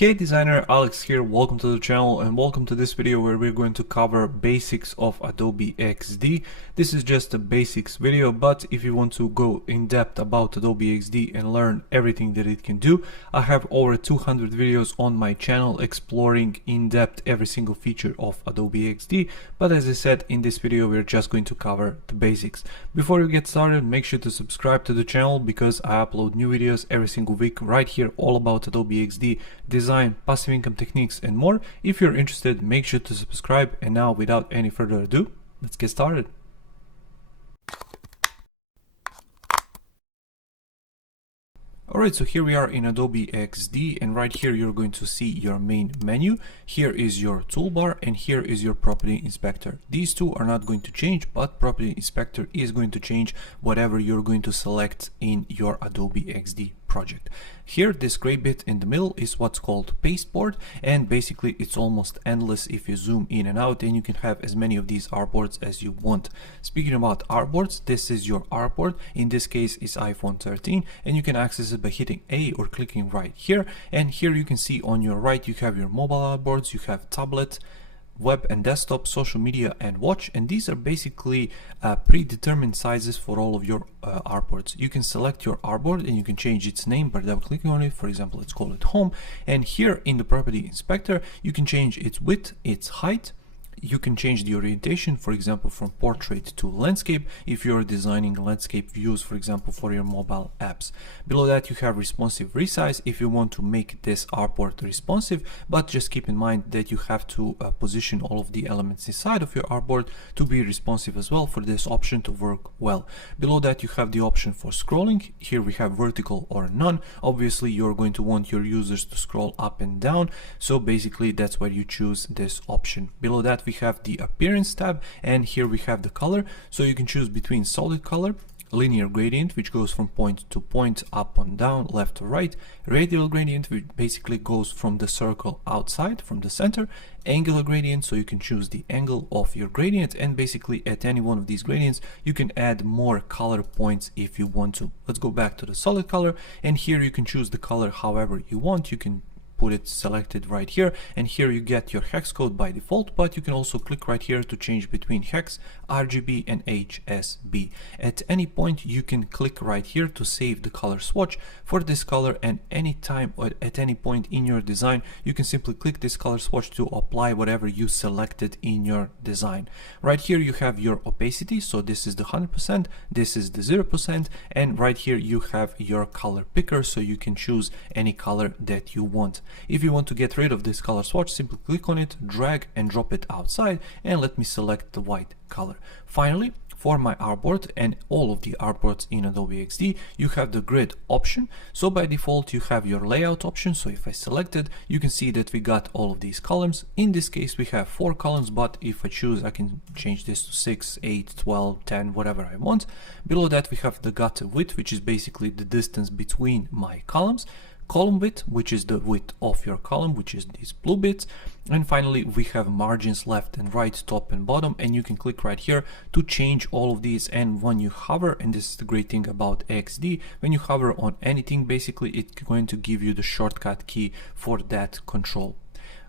Hey designer, Alex here, welcome to the channel and welcome to this video where we're going to cover basics of Adobe XD. This is just a basics video, but if you want to go in depth about Adobe XD and learn everything that it can do, I have over 200 videos on my channel exploring in depth every single feature of Adobe XD. But as I said, in this video we're just going to cover the basics. Before we get started, make sure to subscribe to the channel because I upload new videos every single week right here, all about Adobe XD, design, passive income techniques and more. If you're interested, make sure to subscribe. And now, without any further ado, let's get started. Alright, so here we are in Adobe XD, and right here you're going to see your main menu. Here is your toolbar and here is your property inspector. These two are not going to change, but property inspector is going to change whatever you're going to select in your Adobe XD project. Here, this gray bit in the middle is what's called pasteboard, and basically it's almost endless if you zoom in and out, and you can have as many of these artboards as you want. Speaking about artboards, this is your artboard. In this case is iPhone 13, and you can access it by hitting A or clicking right here. And here you can see on your right you have your mobile artboards, you have tablet, web and desktop, social media and watch, and these are basically predetermined sizes for all of your artboards. You can select your artboard and you can change its name by double clicking on it. For example, let's call it home, and here in the property inspector you can change its width, its height. You can change the orientation, for example, from portrait to landscape if you're designing landscape views, for example, for your mobile apps. Below that you have responsive resize if you want to make this artboard responsive, but just keep in mind that you have to position all of the elements inside of your artboard to be responsive as well for this option to work well. Below that you have the option for scrolling. Here we have vertical or none. Obviously you're going to want your users to scroll up and down, so basically that's where you choose this option. Below that we have the appearance tab, and here we have the color, so you can choose between solid color, linear gradient, which goes from point to point, up and down, left to right, radial gradient, which basically goes from the circle outside, from the center, angular gradient, so you can choose the angle of your gradient, and basically at any one of these gradients you can add more color points if you want to. Let's go back to the solid color, and here you can choose the color however you want. You can put it selected right here, and here you get your hex code by default, but you can also click right here to change between hex, RGB and HSB. At any point you can click right here to save the color swatch for this color, and anytime or at any point in your design you can simply click this color swatch to apply whatever you selected in your design. Right here you have your opacity, so this is the 100%, this is the 0%, and right here you have your color picker, so you can choose any color that you want. If you want to get rid of this color swatch, simply click on it, drag and drop it outside, and let me select the white color. Finally, for my artboard and all of the artboards in Adobe XD, you have the grid option. So by default you have your layout option, so if I select it, you can see that we got all of these columns. In this case we have 4 columns, but if I choose I can change this to 6, 8, 12, 10, whatever I want. Below that we have the gutter width, which is basically the distance between my columns, column width, which is the width of your column, which is these blue bits, and finally we have margins left and right, top and bottom, and you can click right here to change all of these. And when you hover, and this is the great thing about XD, when you hover on anything, basically it's going to give you the shortcut key for that control.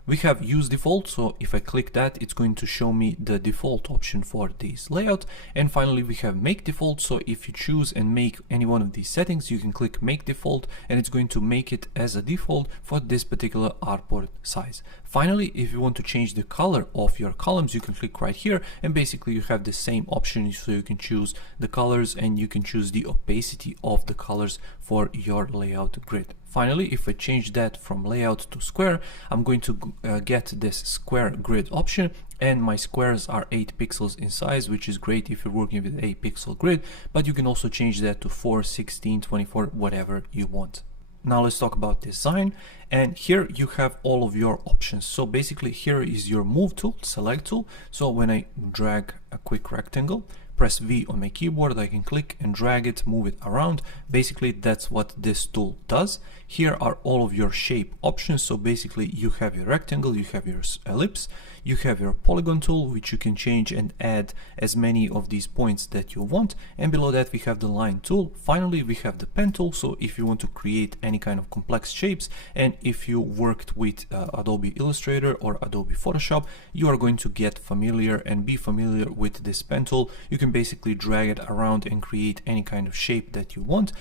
We have use default, so if I click that, it's going to show me the default option for this layout. And finally we have make default, so if you choose and make any one of these settings, you can click make default and it's going to make it as a default for this particular artboard size. Finally, if you want to change the color of your columns, you can click right here, and basically you have the same option, so you can choose the colors and you can choose the opacity of the colors for your layout grid. Finally, if I change that from layout to square, I'm going to get this square grid option, and my squares are 8 pixels in size, which is great if you're working with a pixel grid, but you can also change that to 4, 16, 24, whatever you want. Now let's talk about design, and here you have all of your options. So basically here is your move tool, select tool. So when I drag a quick rectangle, press V on my keyboard, I can click and drag it, move it around. Basically, that's what this tool does. Here are all of your shape options. So basically you have your rectangle, you have your ellipse, you have your polygon tool, which you can change and add as many of these points that you want. And below that we have the line tool. Finally, we have the pen tool. So if you want to create any kind of complex shapes, and if you worked with Adobe Illustrator or Adobe Photoshop, you are going to get familiar and be familiar with this pen tool. You can basically drag it around and create any kind of shape that you want.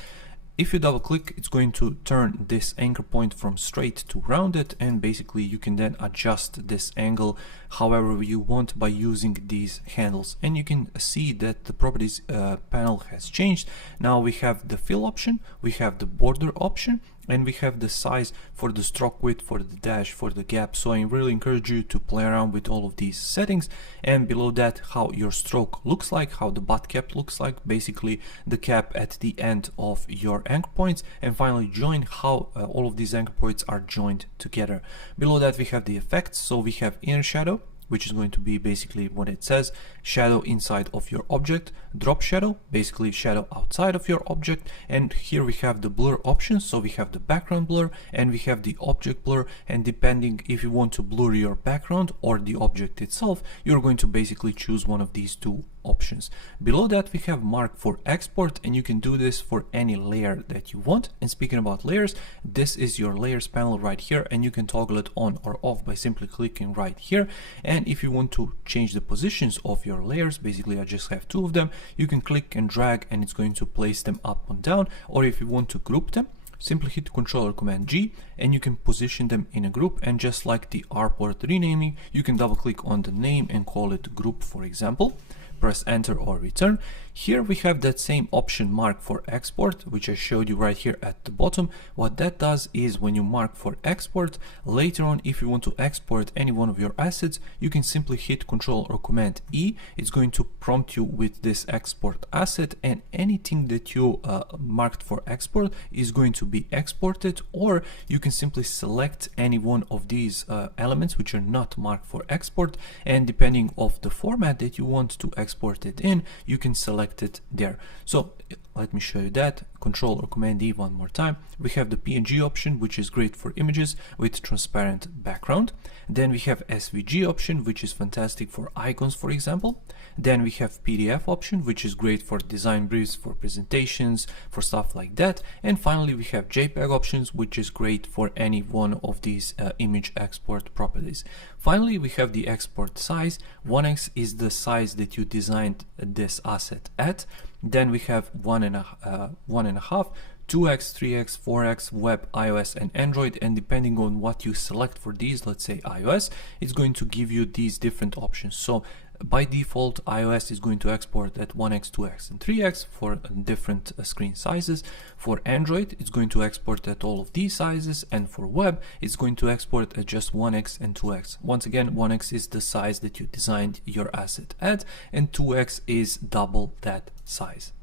If you double click, it's going to turn this anchor point from straight to rounded, and basically you can then adjust this angle however you want by using these handles. And you can see that the properties panel has changed. Now we have the fill option, we have the border option, and we have the size for the stroke width, for the dash, for the gap. So I really encourage you to play around with all of these settings. And below that, how your stroke looks like, how the butt cap looks like, basically the cap at the end of your anchor points, and finally join, how all of these anchor points are joined together. Below that we have the effects. So we have inner shadow, which is going to be basically what it says, shadow inside of your object, drop shadow, basically shadow outside of your object. And here we have the blur options. So we have the background blur and we have the object blur, and depending if you want to blur your background or the object itself, you're going to basically choose one of these two options. Below that we have mark for export, and you can do this for any layer that you want. And speaking about layers, this is your layers panel right here, and you can toggle it on or off by simply clicking right here. And if you want to change the positions of your layers, basically I just have two of them, you can click and drag and it's going to place them up and down. Or if you want to group them, simply hit Ctrl or Command G and you can position them in a group. And just like the artboard renaming, you can double click on the name and call it group, for example. Press enter or return. Here we have that same option, mark for export, which I showed you right here at the bottom. What that does is when you mark for export, later on if you want to export any one of your assets, you can simply hit Ctrl or Command E. It's going to prompt you with this export asset, and anything that you marked for export is going to be exported. Or you can simply select any one of these elements which are not marked for export, and depending of the format that you want to export it in, you can select it there. So let me show you that. Ctrl or Command E one more time. We have the PNG option, which is great for images with transparent background. Then we have SVG option, which is fantastic for icons, for example. Then we have PDF option, which is great for design briefs, for presentations, for stuff like that. And finally we have JPEG options, which is great for any one of these image export properties. Finally, we have the export size. 1x is the size that you designed this asset at. Then we have 1.5, 2x, 3x, 4x, web, iOS and Android. And depending on what you select for these, let's say iOS, it's going to give you these different options. So by default, iOS is going to export at 1x, 2x and 3x for different screen sizes. For Android, it's going to export at all of these sizes, and for web, it's going to export at just 1x and 2x. Once again, 1x is the size that you designed your asset at, and 2x is double that size.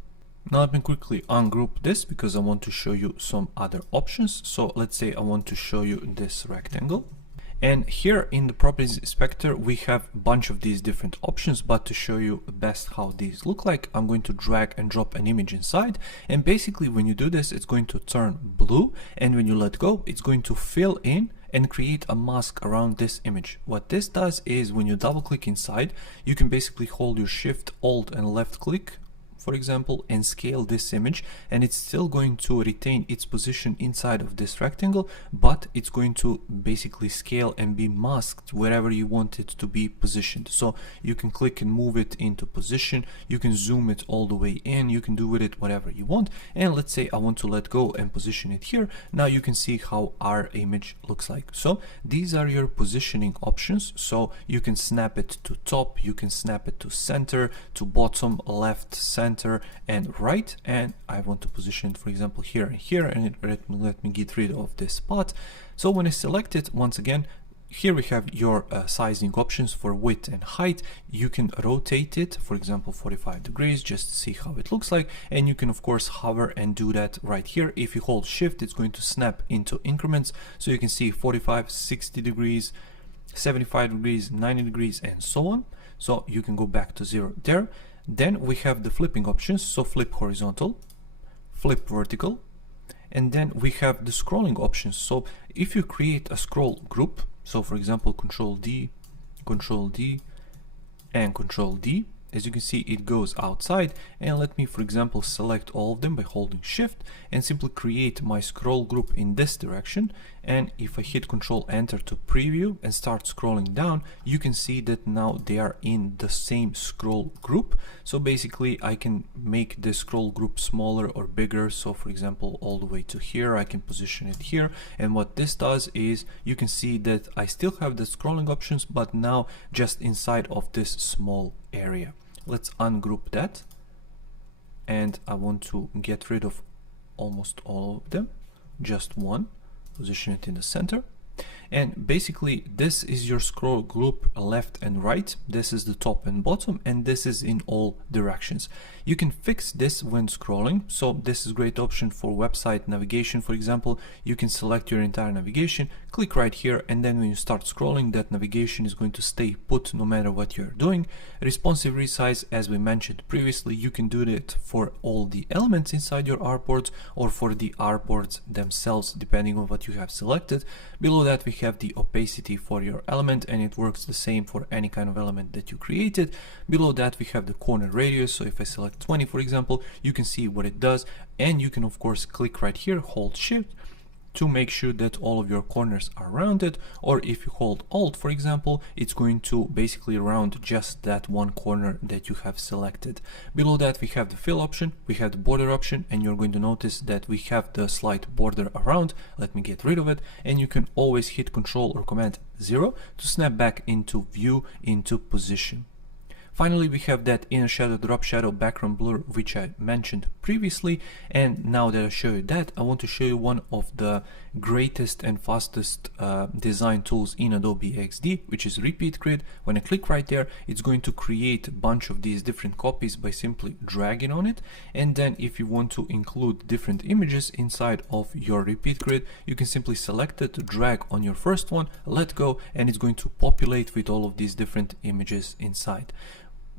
Now let me quickly ungroup this because I want to show you some other options. So let's say I want to show you this rectangle. And here in the properties inspector, we have a bunch of these different options, but to show you best how these look like, I'm going to drag and drop an image inside. And basically when you do this, it's going to turn blue. And when you let go, it's going to fill in and create a mask around this image. What this does is when you double click inside, you can basically hold your Shift, Alt and left click, for example, and scale this image, and it's still going to retain its position inside of this rectangle, but it's going to basically scale and be masked wherever you want it to be positioned. So you can click and move it into position, you can zoom it all the way in, you can do with it whatever you want. And let's say I want to let go and position it here. Now you can see how our image looks like. So these are your positioning options. So you can snap it to top, you can snap it to center, to bottom, left, center and right. And I want to position it, for example, here and here, and let me get rid of this spot. So when I select it, once again, here we have your sizing options for width and height. You can rotate it, for example, 45 degrees, just to see how it looks like. And you can of course hover and do that right here. If you hold Shift, it's going to snap into increments. So you can see 45, 60 degrees, 75 degrees, 90 degrees, and so on. So you can go back to 0 there. Then we have the flipping options, so flip horizontal, flip vertical, and then we have the scrolling options. So if you create a scroll group, so for example Control D, and Control D, as you can see it goes outside, and let me for example select all of them by holding Shift and simply create my scroll group in this direction. And if I hit Control Enter to preview and start scrolling down, you can see that now they are in the same scroll group. So basically I can make this scroll group smaller or bigger. So for example all the way to here, I can position it here, and what this does is you can see that I still have the scrolling options, but now just inside of this small area. Let's ungroup that, and I want to get rid of almost all of them, just one, position it in the center. And basically this is your scroll group left and right. This is the top and bottom, and this is in all directions. You can fix this when scrolling, so this is a great option for website navigation. For example, you can select your entire navigation, click right here, and then when you start scrolling, that navigation is going to stay put no matter what you're doing. Responsive resize, as we mentioned previously, you can do that for all the elements inside your artboards or for the artboards themselves, depending on what you have selected. Below that we have the opacity for your element, and it works the same for any kind of element that you created. Below that we have the corner radius, so if I select 20 for example, you can see what it does, and you can of course click right here, hold Shift to make sure that all of your corners are rounded, or if you hold Alt for example, it's going to basically round just that one corner that you have selected. Below that we have the fill option, we have the border option, and you're going to notice that we have the slight border around. Let me get rid of it, and you can always hit Control or Command 0 to snap back into view, into position. Finally, we have that inner shadow, drop shadow, background blur, which I mentioned previously. And now that I show you that, I want to show you one of the greatest and fastest design tools in Adobe XD, which is Repeat Grid. When I click right there, it's going to create a bunch of these different copies by simply dragging on it. And then if you want to include different images inside of your Repeat Grid, you can simply select it, drag on your first one, let go, and it's going to populate with all of these different images inside.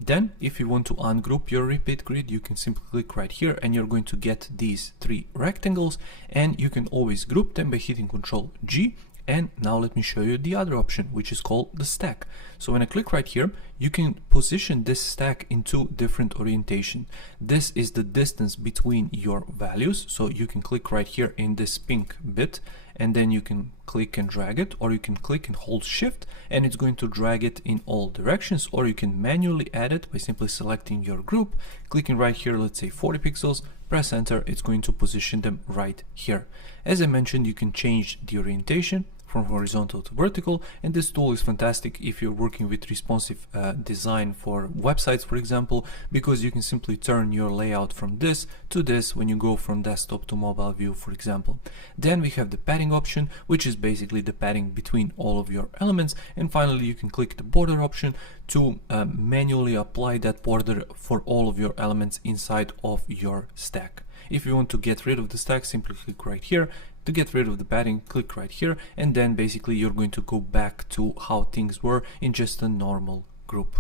Then if you want to ungroup your repeat grid, you can simply click right here, and you're going to get these three rectangles, and you can always group them by hitting Ctrl G. And now let me show you the other option, which is called the stack. So when I click right here, you can position this stack in two different orientation. This is the distance between your values. So you can click right here in this pink bit, and then you can click and drag it, or you can click and hold Shift, and it's going to drag it in all directions, or you can manually add it by simply selecting your group, clicking right here, let's say 40 pixels, press enter, it's going to position them right here. As I mentioned, you can change the orientation from horizontal to vertical, and this tool is fantastic if you're working with responsive design for websites, for example, because you can simply turn your layout from this to this when you go from desktop to mobile view, for example. Then we have the padding option, which is basically the padding between all of your elements, and finally you can click the border option to manually apply that border for all of your elements inside of your stack. If you want to get rid of the stack, simply click right here. To get rid of the padding, click right here, and then basically you're going to go back to how things were in just a normal group.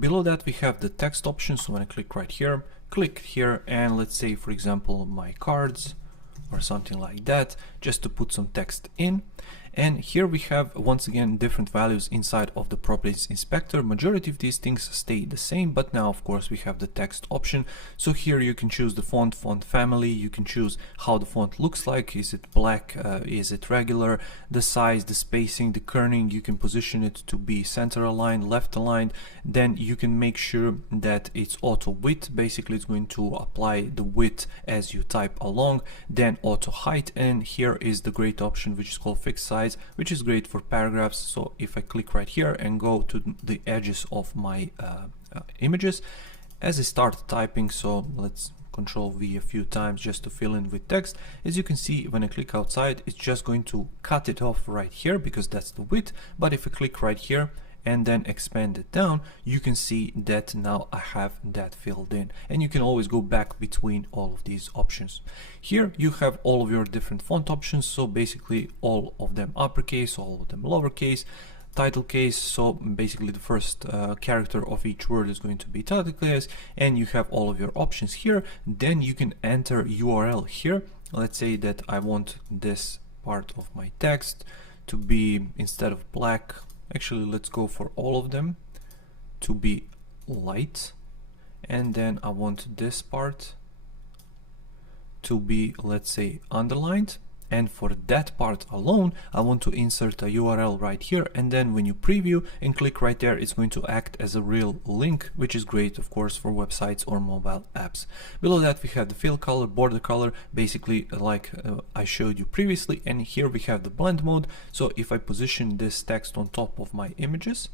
Below that we have the text option, so when I click right here, click here, and let's say for example my cards or something like that, just to put some text in. And here we have once again different values inside of the properties inspector. Majority of these things stay the same, but now of course we have the text option. So here you can choose the font family, you can choose how the font looks like, is it black, is it regular, the size, the spacing, the kerning, you can position it to be center aligned, left aligned. Then you can make sure that it's auto width, basically it's going to apply the width as you type along, then auto height, and here is the great option which is called fixed size, which is great for paragraphs. So if I click right here and go to the edges of my images, as I start typing, so let's Control V a few times just to fill in with text, as you can see when I click outside, it's just going to cut it off right here because that's the width. But if I click right here and then expand it down, you can see that now I have that filled in, and you can always go back between all of these options. Here you have all of your different font options, so basically all of them uppercase, all of them lowercase. title case, so basically the first character of each word is going to be title case, and you have all of your options here. Then you can enter URL here. Let's say that I want this part of my text to be, instead of black, actually let's go for all of them to be light, and then I want this part to be, let's say, underlined. And for that part alone, I want to insert a URL right here, and then when you preview and click right there, it's going to act as a real link, which is great, of course, for websites or mobile apps. Below that, we have the fill color, border color, basically like I showed you previously, and here we have the blend mode. So if I position this text on top of my images,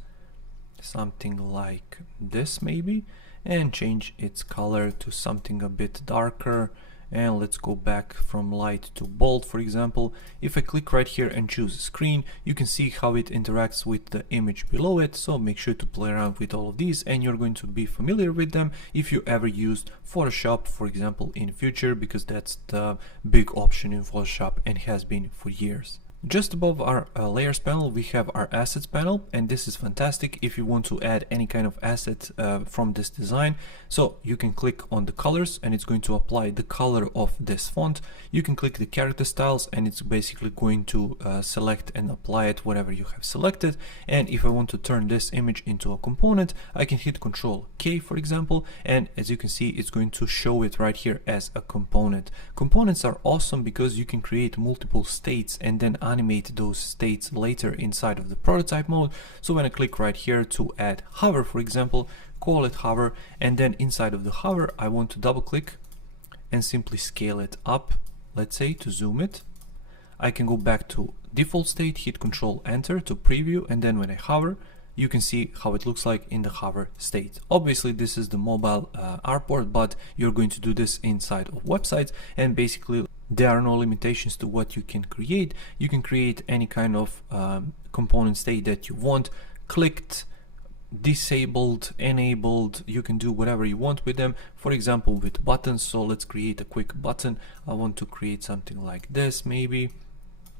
something like this maybe, and change its color to something a bit darker, and let's go back from light to bold, for example. If I click right here and choose screen, you can see how it interacts with the image below it. So make sure to play around with all of these, and you're going to be familiar with them if you ever used Photoshop, for example, in future, because that's the big option in Photoshop and has been for years. Just above our layers panel, we have our assets panel, and this is fantastic if you want to add any kind of asset from this design. So you can click on the colors, and it's going to apply the color of this font. You can click the character styles, and it's basically going to select and apply it whatever you have selected. And if I want to turn this image into a component, I can hit Ctrl K, for example, and as you can see, it's going to show it right here as a component. Components are awesome because you can create multiple states and then animate those states later inside of the prototype mode. So when I click right here to add hover, for example, call it hover, and then inside of the hover I want to double click and simply scale it up, let's say, to zoom it. I can go back to default state, hit Ctrl Enter to preview, and then when I hover, you can see how it looks like in the hover state. Obviously this is the mobile artboard, but you're going to do this inside of websites, and basically there are no limitations to what you can create. You can create any kind of component state that you want, clicked, disabled, enabled. You can do whatever you want with them. For example, with buttons, so let's create a quick button. I want to create something like this maybe,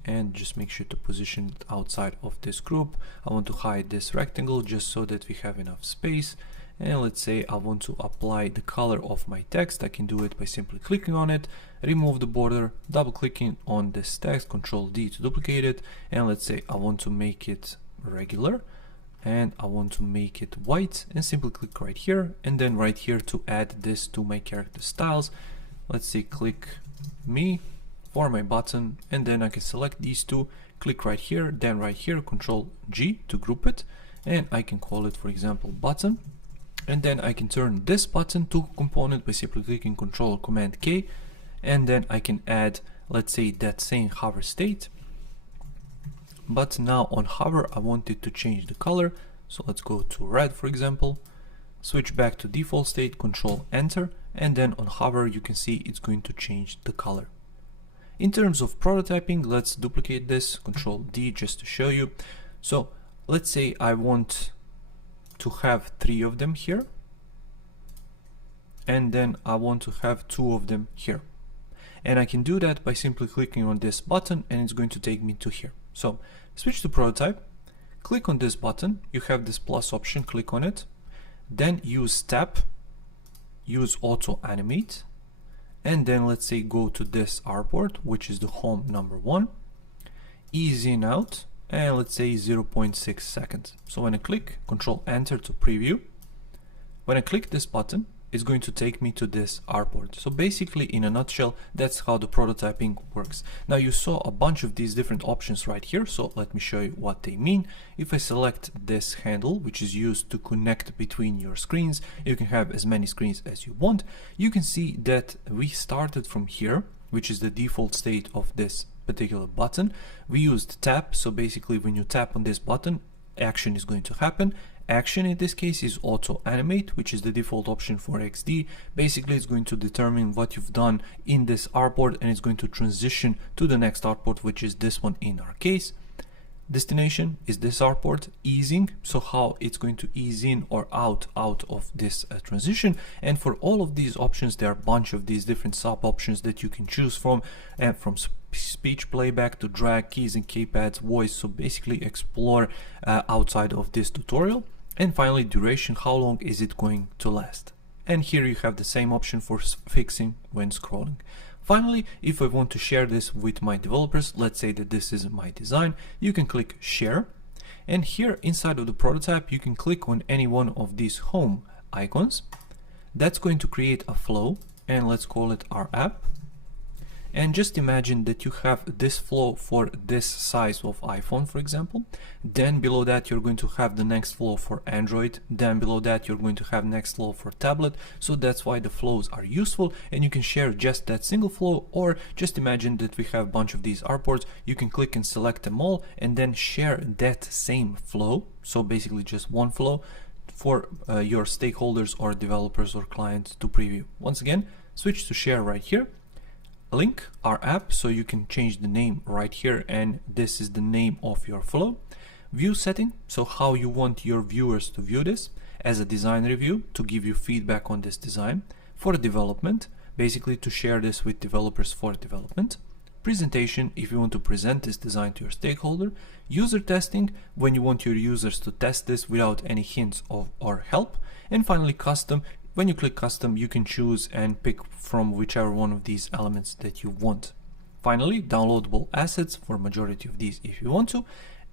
and just make sure to position it outside of this group. I want to hide this rectangle just so that we have enough space. And let's say I want to apply the color of my text. I can do it by simply clicking on it, remove the border, double clicking on this text, Ctrl D to duplicate it, and let's say I want to make it regular, and I want to make it white, and simply click right here, and then right here to add this to my character styles. Let's say click me for my button, and then I can select these two, click right here, then right here, Ctrl G to group it, and I can call it, for example, button. And then I can turn this button to a component by simply clicking Ctrl Command K, and then I can add, let's say, that same hover state, but now on hover I want it to change the color. So let's go to red, for example, switch back to default state, Ctrl Enter, and then on hover you can see it's going to change the color. In terms of prototyping, let's duplicate this, Ctrl D just to show you. So let's say I want to have 3 of them here, and then I want to have 2 of them here, and I can do that by simply clicking on this button, and it's going to take me to here. So switch to prototype, click on this button, you have this plus option, click on it, then use tap, use auto animate, and then let's say go to this artboard, which is the home number 1, ease in out, and let's say 0.6 seconds. So when I click Ctrl Enter to preview, when I click this button, it's going to take me to this artboard. So basically, in a nutshell, that's how the prototyping works. Now you saw a bunch of these different options right here, so let me show you what they mean. If I select this handle, which is used to connect between your screens, you can have as many screens as you want. You can see that we started from here, which is the default state of this particular button. We used tap, so basically when you tap on this button, action is going to happen. Action in this case is auto animate, which is the default option for XD. Basically it's going to determine what you've done in this artboard, and it's going to transition to the next artboard, which is this one in our case. Destination is this artboard. Easing, so how it's going to ease in or out of this transition. And for all of these options, there are a bunch of these different sub options that you can choose from, and from speech playback, to drag keys and keypads, voice, so basically explore outside of this tutorial. And finally, duration, how long is it going to last? And here you have the same option for fixing when scrolling. Finally, if I want to share this with my developers, let's say that this is my design, you can click share. And here inside of the prototype, you can click on any one of these home icons. That's going to create a flow, and let's call it our app. And just imagine that you have this flow for this size of iPhone, for example. Then below that, you're going to have the next flow for Android. Then below that, you're going to have next flow for tablet. So that's why the flows are useful, and you can share just that single flow, or just imagine that we have a bunch of these artboards. You can click and select them all and then share that same flow. So basically just one flow for your stakeholders or developers or clients to preview. Once again, switch to share right here. Link our app, so you can change the name right here, and this is the name of your flow. View setting, so how you want your viewers to view this. As a design review, to give you feedback on this design. For development, basically to share this with developers for development. Presentation, if you want to present this design to your stakeholder. User testing, when you want your users to test this without any hints of or help. And finally, custom. When you click custom, you can choose and pick from whichever one of these elements that you want. Finally, downloadable assets for majority of these if you want to.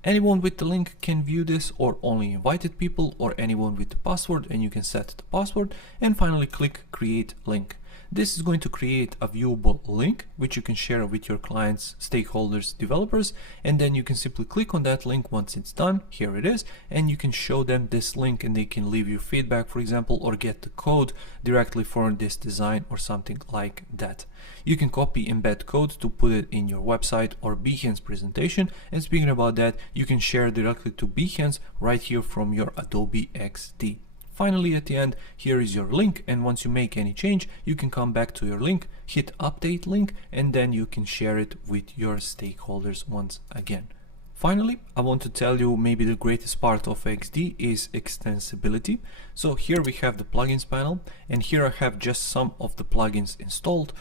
Anyone with the link can view this, or only invited people, or anyone with the password, and you can set the password. And finally, click create link. This is going to create a viewable link which you can share with your clients, stakeholders, developers, and then you can simply click on that link once it's done. Here it is, and you can show them this link and they can leave you feedback, for example, or get the code directly for this design or something like that. You can copy embed code to put it in your website or Behance presentation, and speaking about that, you can share directly to Behance right here from your Adobe XD. Finally, at the end, here is your link, and once you make any change, you can come back to your link, hit update link, and then you can share it with your stakeholders once again. Finally, I want to tell you maybe the greatest part of XD is extensibility. So here we have the plugins panel, and here I have just some of the plugins installed.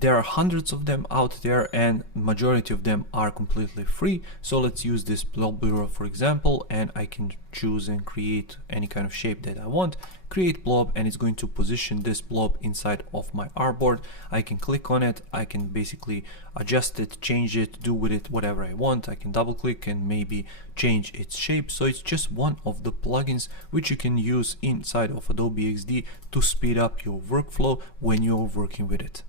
There are hundreds of them out there, and majority of them are completely free. So let's use this blob bureau for example, and I can choose and create any kind of shape that I want. Create blob, and it's going to position this blob inside of my artboard. I can click on it, I can basically adjust it, change it, do with it whatever I want. I can double click and maybe change its shape. So it's just one of the plugins which you can use inside of Adobe XD to speed up your workflow when you're working with it.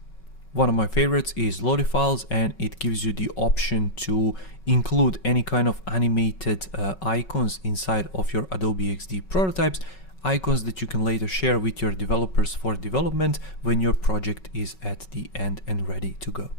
One of my favorites is Lottie Files, and it gives you the option to include any kind of animated icons inside of your Adobe XD prototypes, icons that you can later share with your developers for development when your project is at the end and ready to go.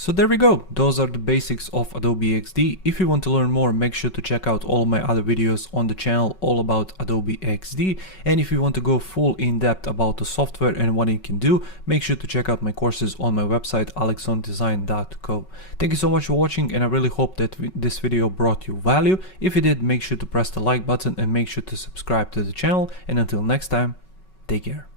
So there we go, those are the basics of Adobe XD. If you want to learn more, make sure to check out all my other videos on the channel all about Adobe XD. And if you want to go full in depth about the software and what it can do, make sure to check out my courses on my website alexondesign.co. Thank you so much for watching, and I really hope that this video brought you value. If it did, make sure to press the like button and make sure to subscribe to the channel. And until next time, take care.